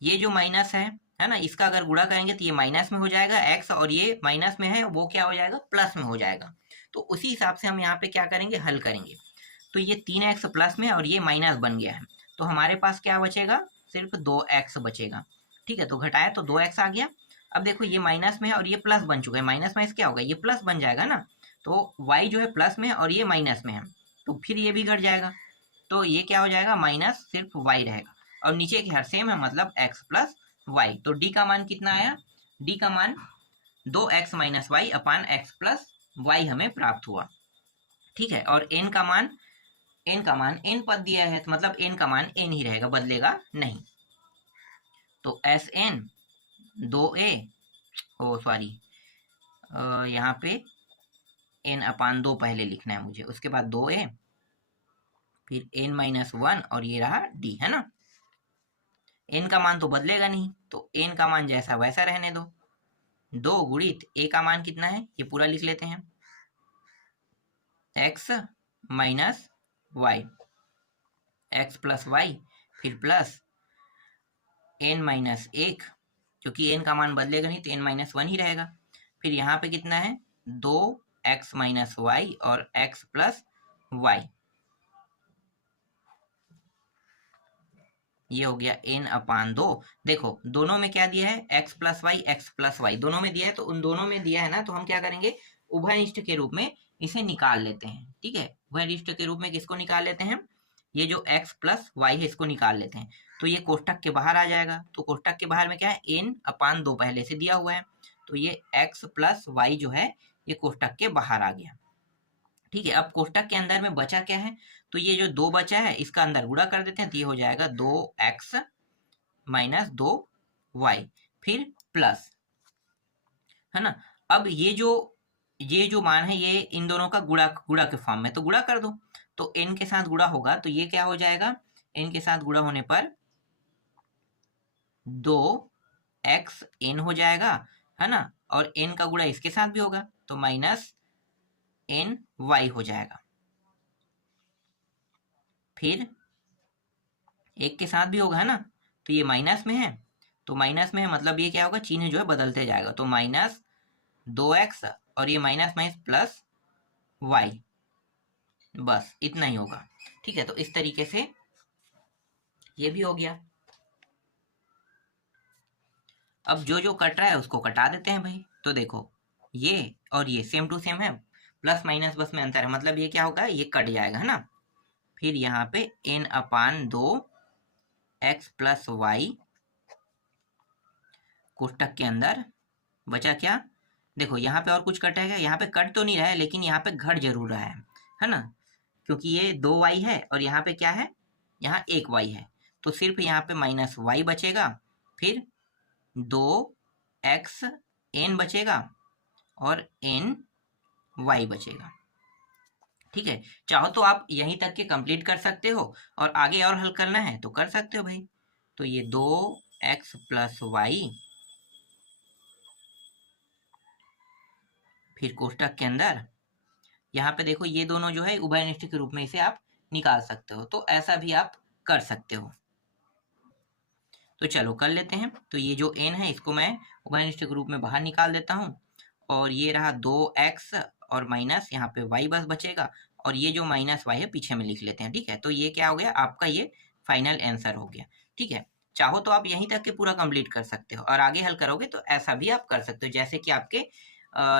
ये जो माइनस है ना, इसका अगर गुणा करेंगे तो ये माइनस में हो जाएगा x, और ये माइनस में है वो क्या हो जाएगा, प्लस में हो जाएगा। तो उसी हिसाब से हम यहाँ पे क्या करेंगे, हल करेंगे। तो ये 3x प्लस में और ये माइनस बन गया है, तो हमारे पास क्या बचेगा, सिर्फ 2x बचेगा, ठीक है। तो घटाया तो 2x आ गया। अब देखो ये माइनस में है और ये प्लस बन चुका है, माइनस माइनस क्या होगा, ये प्लस बन जाएगा ना। तो y जो है प्लस में है और ये माइनस में है, तो फिर ये भी घट जाएगा, तो ये क्या हो जाएगा, माइनस सिर्फ y रहेगा, और नीचे की हर सेम है, मतलब x प्लस वाई। तो d का मान कितना आया, d का मान 2x माइनस वाई अपान x प्लस वाई हमें प्राप्त हुआ, ठीक है। और n का मान n पद दिया है, तो मतलब n का मान n ही रहेगा, बदलेगा नहीं। तो एस एन 2a, ओ सॉरी, यहाँ पे n अपान 2 पहले लिखना है मुझे, उसके बाद 2a, फिर n माइनस 1, और ये रहा d, है ना। n का मान तो बदलेगा नहीं, तो n का मान जैसा वैसा रहने दो। 2 गुणित a का मान कितना है, ये पूरा लिख लेते हैं, x minus y, x plus y, फिर प्लस n माइनस 1, क्योंकि n का मान बदलेगा नहीं तो n माइनस 1 ही रहेगा। फिर यहाँ पे कितना है, 2x माइनस वाई और x प्लस वाई, ये हो गया n अपान 2। देखो दोनों में क्या दिया है, x प्लस वाई दोनों में दिया है, तो उन दोनों में दिया है ना, तो हम क्या करेंगे, उभयनिष्ठ के रूप में इसे निकाल लेते हैं, ठीक है। उभयनिष्ठ के रूप में किसको निकाल लेते हैं, ये जो x प्लस वाई है इसको निकाल लेते हैं, तो ये कोष्टक के बाहर आ जाएगा। तो कोष्टक के बाहर में क्या है, n अपान 2 पहले से दिया हुआ है, तो ये x प्लस वाई जो है ये कोष्टक के बाहर आ गया, ठीक है। अब कोष्टक के अंदर में बचा क्या है, तो ये जो 2 बचा है इसका अंदर गुणा कर देते हैं, तो ये हो जाएगा 2x माइनस 2y, फिर प्लस, है ना। अब ये जो मान है ये इन दोनों का गुणा गुणा के फॉर्म में, तो गुणा कर दो, तो n के साथ गुणा होगा, तो ये क्या हो जाएगा, n के साथ गुणा होने पर 2x n हो जाएगा, है ना, और n का गुणा इसके साथ भी होगा, तो माइनस n y हो जाएगा। फिर एक के साथ भी होगा, है ना, तो ये माइनस में है, तो माइनस में है मतलब ये क्या होगा, चिन्ह जो है बदलते जाएगा, तो माइनस 2x और ये माइनस माइनस प्लस y, बस इतना ही होगा, ठीक है। तो इस तरीके से ये भी हो गया। अब जो जो कट रहा है उसको कटा देते हैं भाई। तो देखो ये और ये सेम टू सेम है, प्लस माइनस बस में अंतर है, मतलब ये क्या होगा, ये कट जाएगा, है ना। फिर यहाँ पे n अपान 2 x प्लस वाई कोष्टक के अंदर बचा क्या, देखो यहाँ पे और कुछ कटेगा, यहाँ पे कट तो नहीं रहा है लेकिन यहाँ पे घट जरूर रहा है ना, क्योंकि ये 2y है और यहाँ पे क्या है, यहाँ 1y है, तो सिर्फ यहाँ पे माइनस वाई बचेगा, फिर 2x n बचेगा और n y बचेगा, ठीक है। चाहो तो आप यहीं तक के कंप्लीट कर सकते हो, और आगे और हल करना है तो कर सकते हो भाई। तो ये 2x प्लस वाई, फिर कोष्टक के अंदर यहाँ पे देखो ये दोनों जो है उभयनिष्ठ के रूप में इसे आप निकाल सकते हो, तो ऐसा भी आप कर सकते हो। तो चलो कर लेते हैं। तो ये जो n है इसको मैं उभयनिष्ठ के रूप में बाहर निकाल देता हूँ, और ये रहा 2x और माइनस यहाँ पे y बस बचेगा, और ये जो माइनस y है पीछे में लिख लेते हैं, ठीक है। तो ये क्या हो गया, आपका ये फाइनल आंसर हो गया, ठीक है। चाहो तो आप यहीं तक के पूरा कंप्लीट कर सकते हो, और आगे हल करोगे तो ऐसा भी आप कर सकते हो, जैसे कि आपके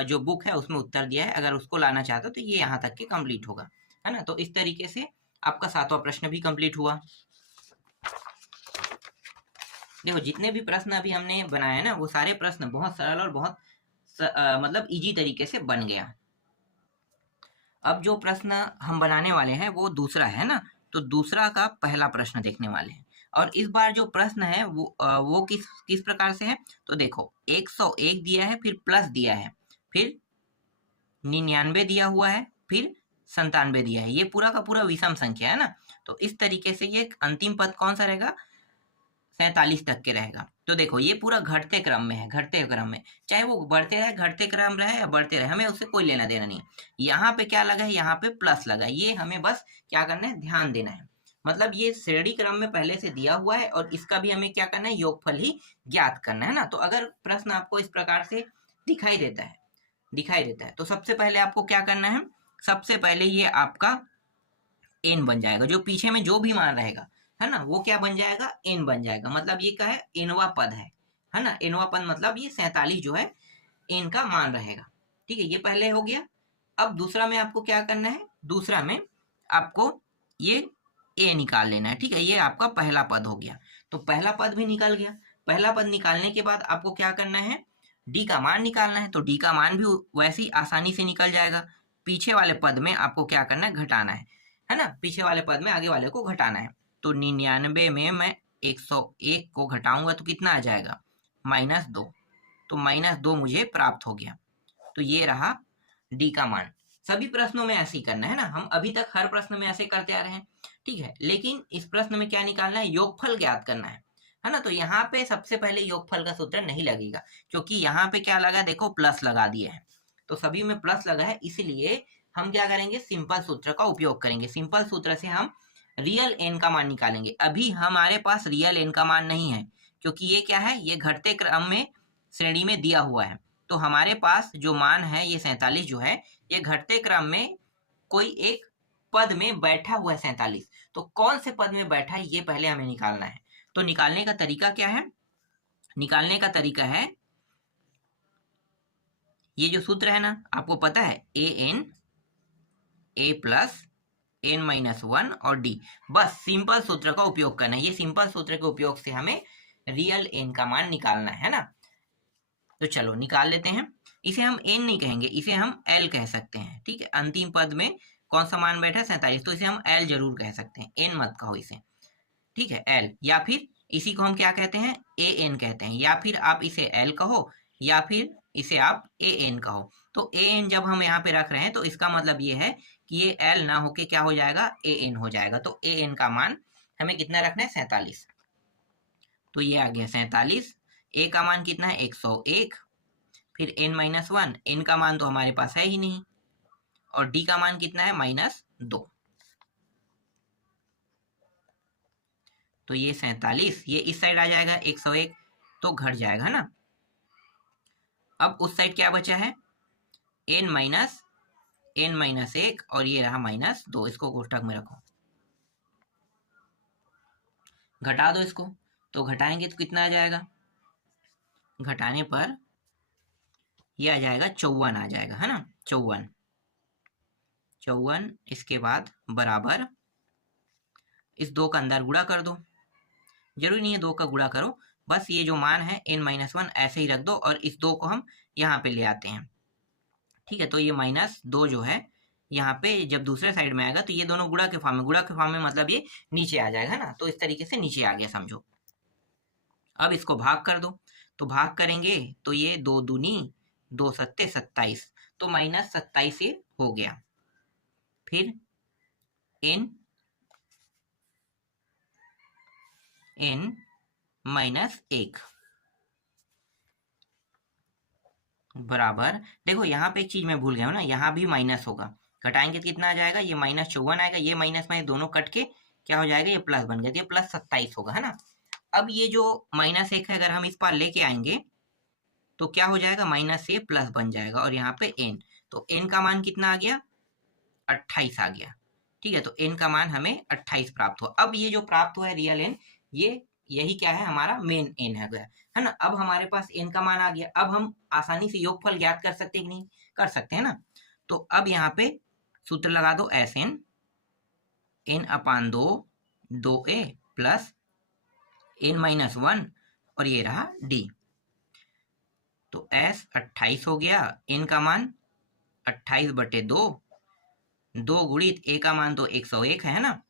जो बुक है उसमें उत्तर दिया है, अगर उसको लाना चाहते हो तो ये यहाँ तक के कंप्लीट होगा, है ना। तो इस तरीके से आपका 7वां प्रश्न भी कंप्लीट हुआ। देखो जितने भी प्रश्न अभी हमने बनाए ना वो सारे प्रश्न बहुत सरल और बहुत मतलब इजी तरीके से बन गया। अब जो प्रश्न हम बनाने वाले हैं वो दूसरा है ना, तो दूसरा का पहला प्रश्न देखने वाले हैं। और इस बार जो प्रश्न है वो किस किस प्रकार से है, तो देखो 101 दिया है, फिर प्लस दिया है, फिर 99 दिया हुआ है, फिर 97 दिया है, ये पूरा का पूरा विषम संख्या है ना। तो इस तरीके से ये अंतिम पद कौन सा रहेगा, 47 तक के रहेगा। तो देखो ये पूरा घटते क्रम में है, घटते क्रम में, चाहे वो बढ़ते रहे, घटते क्रम रहे या बढ़ते रहे, हमें उससे कोई लेना देना नहीं। यहाँ पे क्या लगा है, यहाँ पे प्लस लगा है, ये हमें बस क्या करना है, ध्यान देना है। मतलब ये श्रेणी क्रम में पहले से दिया हुआ है और इसका भी हमें क्या करना है, योगफल ही ज्ञात करना है ना। तो अगर प्रश्न आपको इस प्रकार से दिखाई देता है तो सबसे पहले आपको क्या करना है, सबसे पहले ये आपका एन बन जाएगा, जो पीछे में जो भी मान रहेगा है ना, वो क्या बन जाएगा, एन बन जाएगा। मतलब ये क्या है, एनवा पद है ना। एनवा पद मतलब ये 47 जो है एन का मान रहेगा। ठीक है, ये पहले हो गया। अब दूसरा में आपको क्या करना है, दूसरा में आपको ये ए निकाल लेना है। ठीक है, ये आपका पहला पद हो गया। तो पहला पद भी निकल गया। पहला पद निकालने के बाद आपको क्या करना है, डी का मान निकालना है। तो डी का मान भी वैसे ही आसानी से निकल जाएगा। पीछे वाले पद में आपको क्या करना है, घटाना है ना। पीछे वाले पद में आगे वाले को घटाना है। तो 99 में मैं 101 को घटाऊंगा तो कितना आ जाएगा, -2। तो -2 मुझे प्राप्त हो गया। तो ये रहा डी का मान। सभी प्रश्नों में ऐसे ही करना है ना, हम अभी तक हर प्रश्न में ऐसे करते आ रहे हैं। ठीक है, लेकिन इस प्रश्न में क्या निकालना है, योगफल ज्ञात करना है ना। तो यहाँ पे सबसे पहले योगफल का सूत्र नहीं लगेगा, क्योंकि यहाँ पे क्या लगा, देखो प्लस लगा दिए है। तो सभी में प्लस लगा है, इसलिए हम क्या करेंगे, सिंपल सूत्र का उपयोग करेंगे। सिंपल सूत्र से हम रियल एन का मान निकालेंगे। अभी हमारे पास रियल एन का मान नहीं है, क्योंकि ये क्या है, ये घटते क्रम में श्रेणी में दिया हुआ है। तो हमारे पास जो मान है ये 47 जो है, ये घटते क्रम में कोई एक पद में बैठा हुआ है 47। तो कौन से पद में बैठा है ये पहले हमें निकालना है। तो निकालने का तरीका क्या है, निकालने का तरीका है, ये जो सूत्र है ना, आपको पता है, A N A plus n-1 और d। बस सिंपल सूत्र का उपयोग करना है। ये सिंपल सूत्र के उपयोग से हमें रियल n का मान निकालना है ना। तो चलो निकाल लेते हैं। इसे हम n नहीं कहेंगे, इसे हम l कह सकते हैं। ठीक है, अंतिम पद में कौन सा मान बैठा है, 47, तो इसे हम l जरूर कह सकते हैं, n मत कहो इसे। ठीक है, l, या फिर इसी को हम क्या कहते हैं, an कहते हैं। या फिर आप इसे l कहो या फिर इसे आप an कहो। तो an जब हम यहाँ पे रख रहे हैं तो इसका मतलब ये है कि ये l ना होके क्या हो जाएगा, an हो जाएगा। तो an का मान हमें कितना रखना है, 47। तो ये आ गया 47। a का मान कितना है, 101। फिर n-1, n का मान तो हमारे पास है ही नहीं, और d का मान कितना है, -2। तो ये 47, ये इस साइड आ जाएगा 101, तो घट जाएगा ना। अब उस साइड क्या बचा है, n-1 और ये रहा -2। इसको कोष्ठक में रखो, घटा दो इसको। तो घटाएंगे तो कितना आ जाएगा, घटाने पर ये आ जाएगा 54 आ जाएगा, है ना। 54। इसके बाद बराबर इस 2 का अंदर गुणा कर दो। जरूरी नहीं है 2 का गुणा करो, बस ये जो मान है n-1 ऐसे ही रख दो और इस 2 को हम यहाँ पे ले आते हैं। ठीक है, तो ये -2 जो है यहाँ पे जब दूसरे साइड में आएगा तो ये दोनों गुणा के फॉर्म में, गुणा के फॉर्म में मतलब ये नीचे आ जाएगा ना। तो इस तरीके से नीचे आ गया समझो। अब इसको भाग कर दो। तो भाग करेंगे तो ये 2 दूनी 2 सत्ते 27, तो -27 ये हो गया। फिर n-1 बराबर, देखो यहाँ पे एक चीज मैं भूल गया हूँ ना, यहाँ भी माइनस होगा। घटाएंगे तो कितना आ जाएगा, ये -54 आएगा। ये माइनस में दोनों कट के क्या हो जाएगा, ये प्लस बन गया, तो ये +27 होगा, है ना। अब ये जो -1 है अगर हम इस पार लेके आएंगे तो क्या हो जाएगा, माइनस से प्लस बन जाएगा, और यहाँ पे n, तो n का मान कितना आ गया, 28 आ गया। ठीक है, तो n का मान हमें 28 प्राप्त हुआ। अब ये जो प्राप्त हुआ है रियल n, ये यही क्या है, हमारा मेन n है गया, है ना। अब हमारे पास n का मान आ गया। अब हम आसानी से योगफल ज्ञात कर सकते हैं कि नहीं, कर सकते हैं ना। तो अब यहाँ पे सूत्र लगा दो, Sn n/2 2a plus n-1 और ये रहा d। तो s 28 हो गया, n का मान 28/2, 2 गुणित a का मान तो 101 है ना,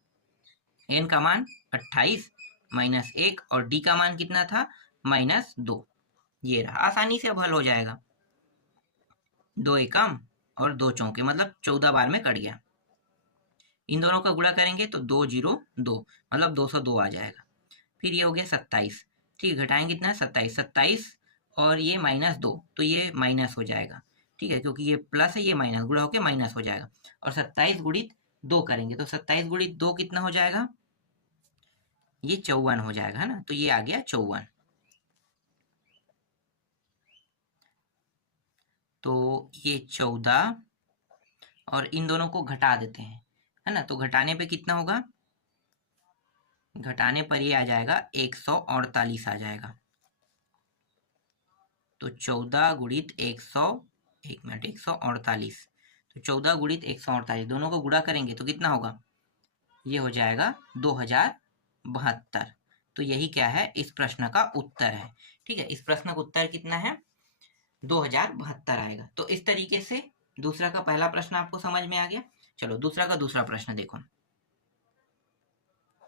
n का मान 28 -1 और d का मान कितना था, -2। ये रहा, आसानी से अब हल हो जाएगा। 2 एकम और 2 चौके मतलब 14 बार में कट गया। इन दोनों का गुणा करेंगे तो 2 0 2 मतलब 202 आ जाएगा। फिर ये हो गया 27, ठीक है, घटाएंगे कितना है 27, 27 और ये -2 तो ये माइनस हो जाएगा, ठीक है, क्योंकि ये प्लस है ये माइनस, गुणा होकर माइनस हो जाएगा। और 27 गुणित 2 करेंगे तो 27 गुणित 2 कितना हो जाएगा, ये 54 हो जाएगा, है ना, तो ये आ गया 54। तो ये 14 और इन दोनों को घटा देते हैं, है ना, तो घटाने पे कितना होगा, घटाने पर ये आ जाएगा 148 आ जाएगा। तो 14 गुणित 100, 148, तो 14 गुणित 148 दोनों को गुणा करेंगे तो कितना होगा, ये हो जाएगा 2072। तो यही क्या है, इस प्रश्न का उत्तर है, ठीक है, इस प्रश्न का उत्तर कितना है, 2072 आएगा। तो इस तरीके से दूसरा का पहला प्रश्न आपको समझ में आ गया। चलो दूसरा का दूसरा प्रश्न देखो।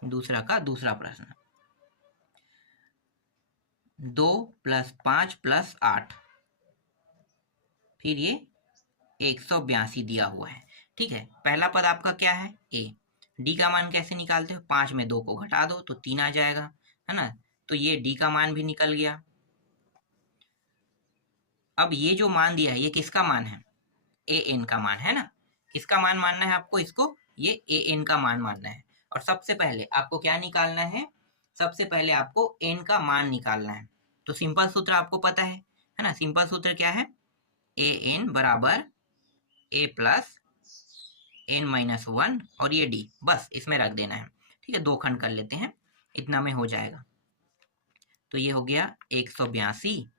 दूसरा का दूसरा प्रश्न, 2 + 5 + 8, फिर ये 182 दिया हुआ है, ठीक है। पहला पद आपका क्या है, ए। डी का मान कैसे निकालते हो, 5 में 2 को घटा दो तो 3 आ जाएगा, है ना, तो ये डी का मान भी निकल गया। अब ये जो मान दिया है ये किसका मान है, ए एन का मान, है ना। किसका मान मानना है आपको, इसको ये ए एन का मान मानना है। और सबसे पहले आपको क्या निकालना है, सबसे पहले आपको एन का मान निकालना है। तो सिंपल सूत्र आपको पता है ना, सिंपल सूत्र क्या है, ए एन बराबर ए प्लस n-1 और ये d, बस इसमें रख देना है, ठीक है, 2 खंड कर लेते हैं, इतना में हो जाएगा। तो ये हो गया 182,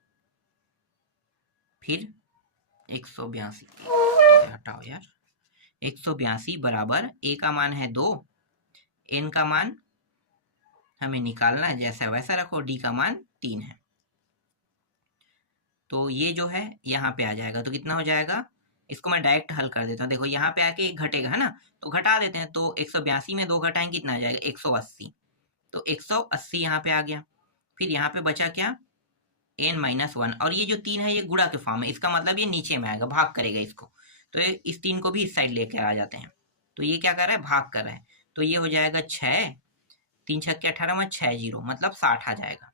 फिर 182 हटाओ यार, 182 बराबर ए का मान है 2, एन का मान हमें निकालना है, जैसा वैसा रखो, डी का मान 3 है। तो ये जो है यहाँ पे आ जाएगा, तो कितना हो जाएगा, इसको मैं डायरेक्ट हल कर देता हूँ। देखो यहाँ पे आके घटेगा, है ना, तो घटा देते हैं। तो 182 में 2 घटाएंगे कितना आ जाएगा, 180। तो 180 यहाँ पे आ गया। फिर यहाँ पे बचा क्या, n-1, और ये जो 3 है ये गुणा के फॉर्म है, इसका मतलब ये नीचे में आएगा, भाग करेगा इसको। तो इस 3 को भी इस साइड लेकर आ जाते हैं। तो ये क्या कर रहा है, भाग कर रहा है। तो ये हो जाएगा 6, 3 छक्के 18 में 6 0 मतलब 60 आ जाएगा,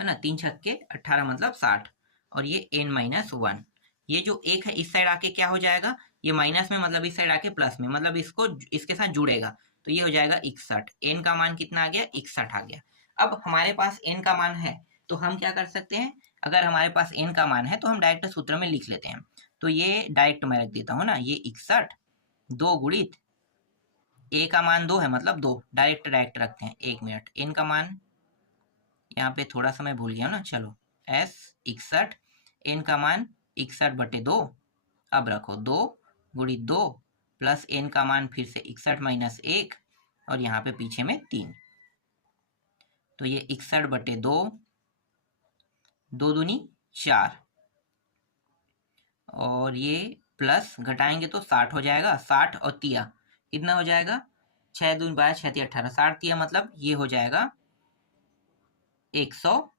है ना, 3 छक्के 18 मतलब 60। और ये n-1, ये जो 1 है इस साइड आके क्या हो जाएगा, ये माइनस में मतलब इस साइड आके प्लस में, मतलब इसको इसके साथ जुड़ेगा, तो ये हो जाएगा 61। n का मान कितना आ गया, 61 आ गया। अब हमारे पास n का मान है तो हम क्या कर सकते हैं, अगर हमारे पास n का मान है तो हम डायरेक्ट सूत्र में लिख लेते हैं। तो ये डायरेक्ट मैं रख देता हूँ ना, ये 61, 2 गुणित a का मान 2 है मतलब 2, डायरेक्ट रखते हैं। 1 मिनट, n का मान यहाँ पे थोड़ा सा मैं भूल गया ना, चलो s 61, n का मान 61/2, अब रखो 2 गुणित 2 प्लस n का मान फिर से 61 - 1 और यहाँ पे पीछे में 3, तो ये 61/2, 2 दूनी 4, और ये प्लस घटाएंगे तो 60 हो जाएगा, 60 और 3 कितना हो जाएगा, 6 दूनी 12, 6 3 18, 60 3 मतलब ये हो जाएगा 100,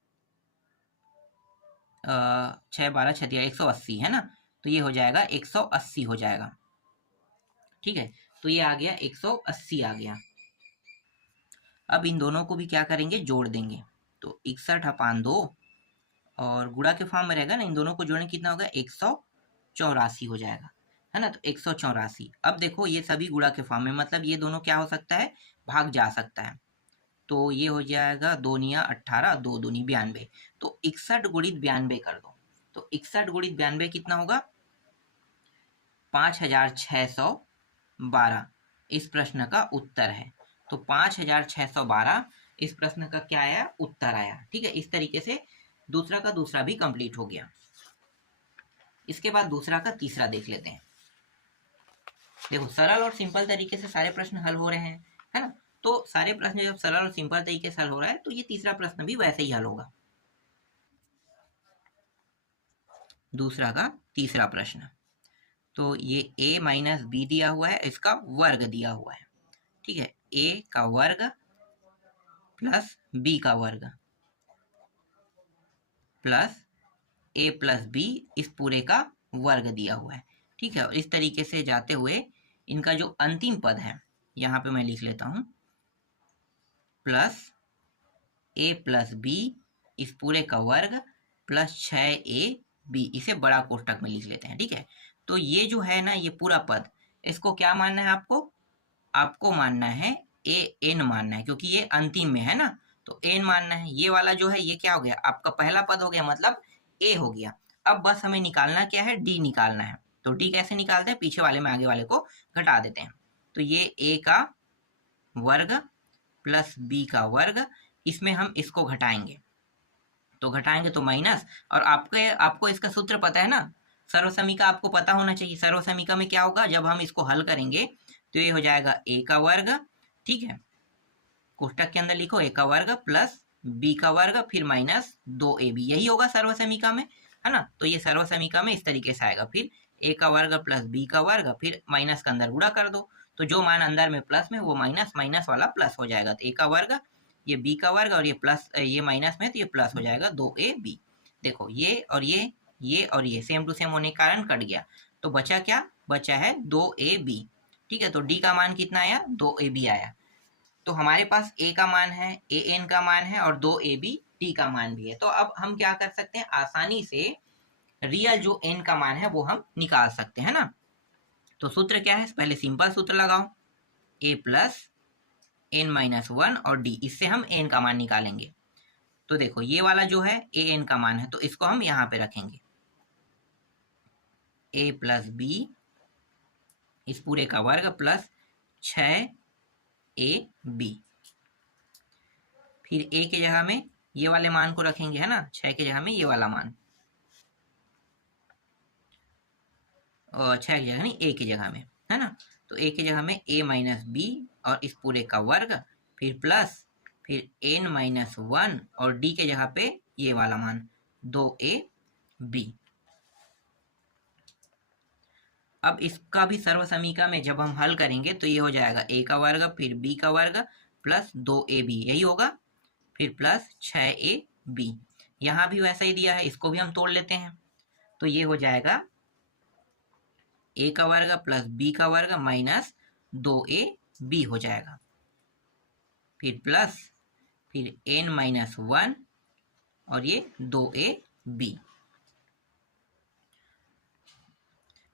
6 12 6 3 180, है ना, तो ये हो जाएगा 180 हो जाएगा, ठीक है। तो ये आ गया 180 आ गया। अब इन दोनों को भी क्या करेंगे, जोड़ देंगे। तो 61/2 और गुणा के फॉर्म में रहेगा ना, इन दोनों को जोड़ने कितना होगा, 184 हो जाएगा, है ना, तो 184। अब देखो ये सभी गुणा के फॉर्म में, मतलब ये दोनों क्या हो सकता है, भाग जा सकता है। तो ये हो जाएगा 2 निया 18, 2 दूनी 92, तो 61 गुणित 92 कर दो। तो 61 गुणित 92 कितना होगा, 5612 इस प्रश्न का उत्तर है। तो 5612 इस प्रश्न का क्या आया, उत्तर आया, ठीक है। इस तरीके से दूसरा का दूसरा भी कंप्लीट हो गया। इसके बाद दूसरा का तीसरा देख लेते हैं। देखो सरल और सिंपल तरीके से सारे प्रश्न हल हो रहे हैं, है ना, तो सारे प्रश्न जब सरल और सिंपल तरीके से हल हो रहा है तो ये तीसरा प्रश्न भी वैसे ही हल होगा। दूसरा का तीसरा प्रश्न, तो ये a - b दिया हुआ है, इसका वर्ग दिया हुआ है, ठीक है, a का वर्ग प्लस b का वर्ग प्लस a + b इस पूरे का वर्ग दिया हुआ है। ठीक है, और इस तरीके से जाते हुए इनका जो अंतिम पद है यहाँ पे मैं लिख लेता हूँ, प्लस ए प्लस बी इस पूरे का वर्ग प्लस 6ab, इसे बड़ा कोष्टक में लिख लेते हैं। ठीक है, तो ये जो है ना, ये पूरा पद, इसको क्या मानना है आपको? आपको मानना है ए एन मानना है, क्योंकि ये अंतिम में है ना, तो एन मानना है। ये वाला जो है ये क्या हो गया? आपका पहला पद हो गया, मतलब ए हो गया। अब बस हमें निकालना क्या है? डी निकालना है। तो डी कैसे निकालते हैं? पीछे वाले में आगे वाले को घटा देते हैं। तो ये ए का वर्ग प्लस बी का वर्ग, इसमें हम इसको घटाएंगे, तो घटाएंगे तो माइनस, और आपको इसका सूत्र पता है ना, सर्वसमीका आपको पता होना चाहिए। सर्वसमीका में क्या होगा? जब हम इसको हल करेंगे तो ये हो जाएगा ए का वर्ग, ठीक है, कोष्टक के अंदर लिखो ए का वर्ग प्लस बी का वर्ग फिर माइनस 2ab, यही होगा सर्वसमीका में, है ना। तो ये सर्वसमीका में इस तरीके से आएगा, फिर ए का वर्ग प्लस बी का वर्ग फिर माइनस का अंदर गुणा कर दो, तो जो मान अंदर में प्लस में वो माइनस माइनस वाला प्लस हो जाएगा। तो ए का वर्ग, ये बी का वर्ग, और ये प्लस, ये माइनस में तो ये प्लस हो जाएगा 2ab। देखो ये और ये और ये सेम टू सेम होने के कारण कट गया, तो बचा क्या? बचा है 2ab। ठीक है, तो डी का मान कितना आया? 2ab आया। तो हमारे पास ए का मान है, ए एन का मान है, और 2ab डी का मान भी है। तो अब हम क्या कर सकते हैं? आसानी से रियल जो एन का मान है वो हम निकाल सकते हैं ना। तो सूत्र क्या है? पहले सिंपल सूत्र लगाओ, ए प्लस एन माइनस 1 और डी, इससे हम एन का मान निकालेंगे। तो देखो ये वाला जो है ए एन का मान है, तो इसको हम यहाँ पे रखेंगे, ए प्लस बी इस पूरे का वर्ग प्लस 6ab, फिर ए के जगह में ये वाले मान को रखेंगे, है ना, 6 के जगह में ये वाला मान, और 6 की जगह नहीं, ए की जगह में, है ना। तो ए की जगह में ए माइनस बी और इस पूरे का वर्ग फिर प्लस फिर एन माइनस 1 और डी के जगह पे ये वाला मान 2ab। अब इसका भी सर्वसमीका में जब हम हल करेंगे तो ये हो जाएगा ए का वर्ग फिर बी का वर्ग प्लस 2ab, यही होगा, फिर प्लस 6ab। यहाँ भी वैसा ही दिया है, इसको भी हम तोड़ लेते हैं, तो ये हो जाएगा ए का वर्ग प्लस बी का वर्ग माइनस 2ab हो जाएगा, फिर प्लस फिर एन माइनस 1 और ये 2ab।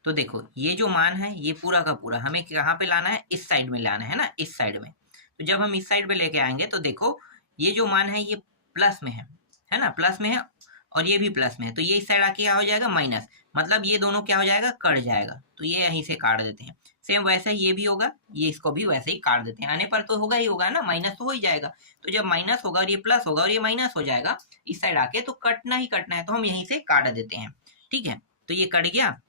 तो देखो ये जो मान है ये पूरा का पूरा हमें कहाँ पे लाना है? इस साइड में लाना है ना, इस साइड में। तो जब हम इस साइड पे लेके आएंगे तो देखो ये जो मान है ये प्लस में है ना, प्लस में है, और ये भी प्लस में है, तो ये इस साइड आके क्या हो जाएगा? माइनस, मतलब ये दोनों क्या हो जाएगा? कट जाएगा, तो ये यहीं से काट देते हैं। सेम वैसे ही ये भी होगा, ये इसको भी वैसे ही काट देते हैं, आने पर तो होगा ही होगा ना, माइनस तो हो ही जाएगा। तो जब माइनस होगा और ये प्लस होगा और ये माइनस हो जाएगा इस साइड आके, तो कटना ही कटना है, तो हम यहीं से काट देते हैं। ठीक है, तो ये कट गया,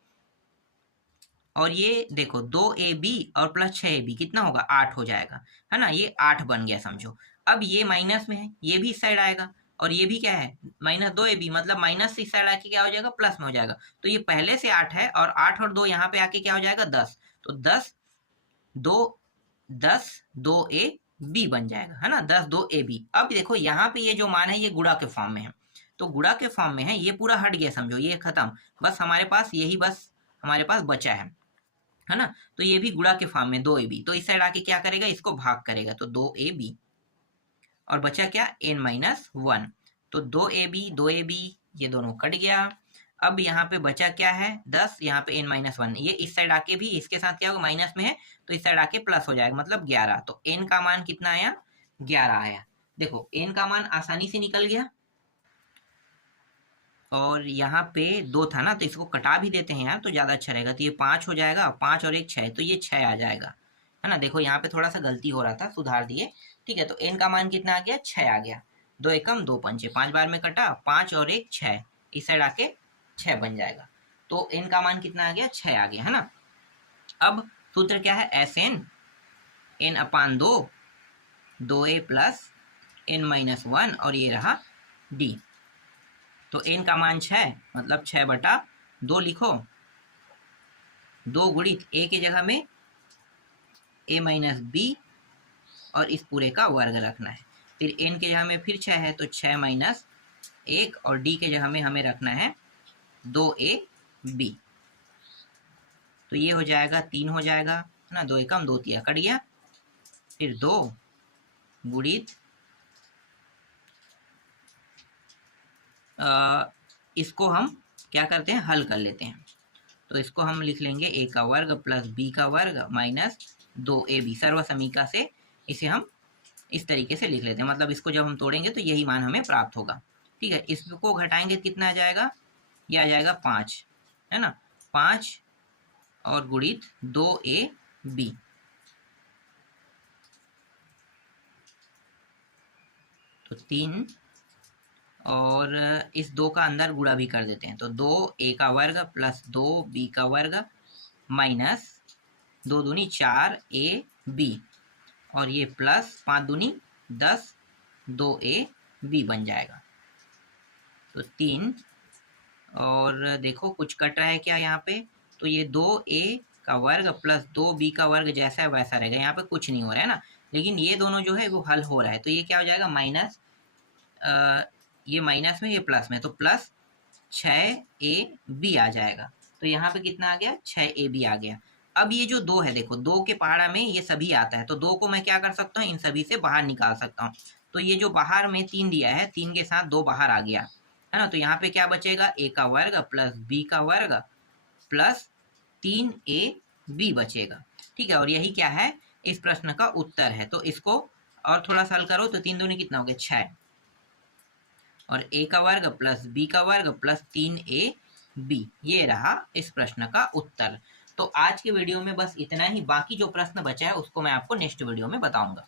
और ये देखो 2ab और प्लस 6ab कितना होगा? 8 हो जाएगा, है ना, ये 8 बन गया समझो। अब ये माइनस में है, ये भी इस साइड आएगा, और ये भी क्या है? माइनस 2ab, मतलब माइनस से इस साइड आके क्या हो जाएगा? प्लस में हो जाएगा। तो ये पहले से 8 है, और 8 और 2 यहाँ पे आके क्या हो जाएगा? 10, तो 10 2ab बन जाएगा, है ना, 10 2ab। अब देखो यहाँ पे ये जो मान है ये गुणा के फॉर्म में है, तो गुणा के फॉर्म में है, ये पूरा हट गया समझो, ये खत्म, बस हमारे पास यही बस हमारे पास बचा है ना। तो ये भी गुणा के फॉर्म में 2ab, तो इस साइड आके क्या करेगा? इसको भाग करेगा, तो 2ab, और बचा क्या? n माइनस 1, तो 2ab ये दोनों कट गया। अब यहाँ पे बचा क्या है? 10, यहाँ पे n माइनस 1, ये इस साइड आके भी इसके साथ क्या होगा? माइनस में है, तो इस साइड आके प्लस हो जाएगा, मतलब 11। तो n का मान कितना आया? 11 आया। देखो n का मान आसानी से निकल गया, और यहाँ पे 2 था ना, तो इसको कटा भी देते हैं यार, तो ज़्यादा अच्छा रहेगा। तो ये 5 हो जाएगा, 5 और 1 6, तो ये 6 आ जाएगा, है ना। देखो यहाँ पे थोड़ा सा गलती हो रहा था, सुधार दिए। ठीक है, तो n का मान कितना आ गया? 6 आ गया, 2 एकम 2 पंचे, 5 बार में कटा, 5 और 1 6, इस साइड आके 6 बन जाएगा। तो n का मान कितना आ गया? 6 आ गया, है ना। अब सूत्र क्या है? Sn n/2 2a plus n minus 1, और ये रहा d। तो n का मान 6, मतलब 6/2 लिखो, 2 गुणित a के जगह में a माइनस बी और इस पूरे का वर्ग रखना है, फिर n के जगह में फिर 6 है, तो 6 माइनस 1, और d के जगह में हमें रखना है 2ab। तो ये हो जाएगा 3 हो जाएगा, है ना, 2 एकम 2 तिया कट गया, फिर 2 गुणित इसको हम क्या करते हैं, हल कर लेते हैं। तो इसको हम लिख लेंगे a का वर्ग प्लस b का वर्ग माइनस 2ab, सर्व समीका से इसे हम इस तरीके से लिख लेते हैं। मतलब इसको जब हम तोड़ेंगे तो यही मान हमें प्राप्त होगा। ठीक है, इसको घटाएंगे कितना आ जाएगा, ये आ जाएगा 5, है ना, 5 और गुणित 2ab, तो 3 और इस 2 का अंदर गुणा भी कर देते हैं, तो 2a का वर्ग प्लस 2b का वर्ग माइनस 2 दूनी 4ab, और ये प्लस 5 दूनी 10, 2ab बन जाएगा। तो 3 और देखो कुछ कट रहा है क्या यहाँ पे, तो ये 2a का वर्ग प्लस 2b का वर्ग जैसा है वैसा रहेगा, यहाँ पे कुछ नहीं हो रहा है ना, लेकिन ये दोनों जो है वो हल हो रहा है। तो ये क्या हो जाएगा, माइनस, ये माइनस में ये प्लस में, तो प्लस 6ab आ जाएगा। तो यहाँ पे कितना आ गया, 6ab आ गया। अब ये जो 2 है, देखो 2 के पहाड़ा में ये सभी आता है, तो 2 को मैं क्या कर सकता हूँ, इन सभी से बाहर निकाल सकता हूँ। तो ये जो बाहर में 3 दिया है, 3 के साथ 2 बाहर आ गया, है ना, तो यहाँ पे क्या बचेगा, a का वर्ग प्लस b का वर्ग प्लस 3ab बचेगा। ठीक है, और यही क्या है, इस प्रश्न का उत्तर है। तो इसको और थोड़ा सा हल करो, तो 3 दूनी कितना हो गया, 6, और a का वर्ग प्लस b का वर्ग प्लस 3ab, ये रहा इस प्रश्न का उत्तर। तो आज के वीडियो में बस इतना ही, बाकी जो प्रश्न बचा है उसको मैं आपको नेक्स्ट वीडियो में बताऊंगा।